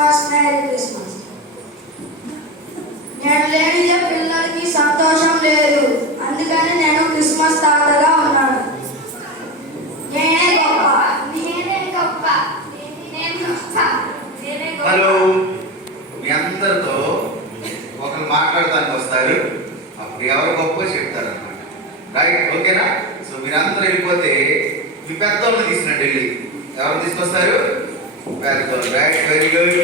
Christmas merry Christmas. నేను లేనిదే పిల్లలకి సంతోషం లేదు, అందుకని నేను క్రిస్మస్ తాతగా ఉన్నాను. నేనే గొప్ప. హలో, మీ అందరితో ఒకరు మాట్లాడడానికి వస్తారు, అప్పుడు ఎవరు గొప్ప చెప్తారు అనమాట. రైట్, ఓకేనా? సో మీరందరూ వెళ్ళిపోతే మీ పెద్దోళ్ళని తీసుకురండి. వెళ్ళి ఎవరు తీసుకొస్తారు? పెద్దోళ్ళు. Right, very good.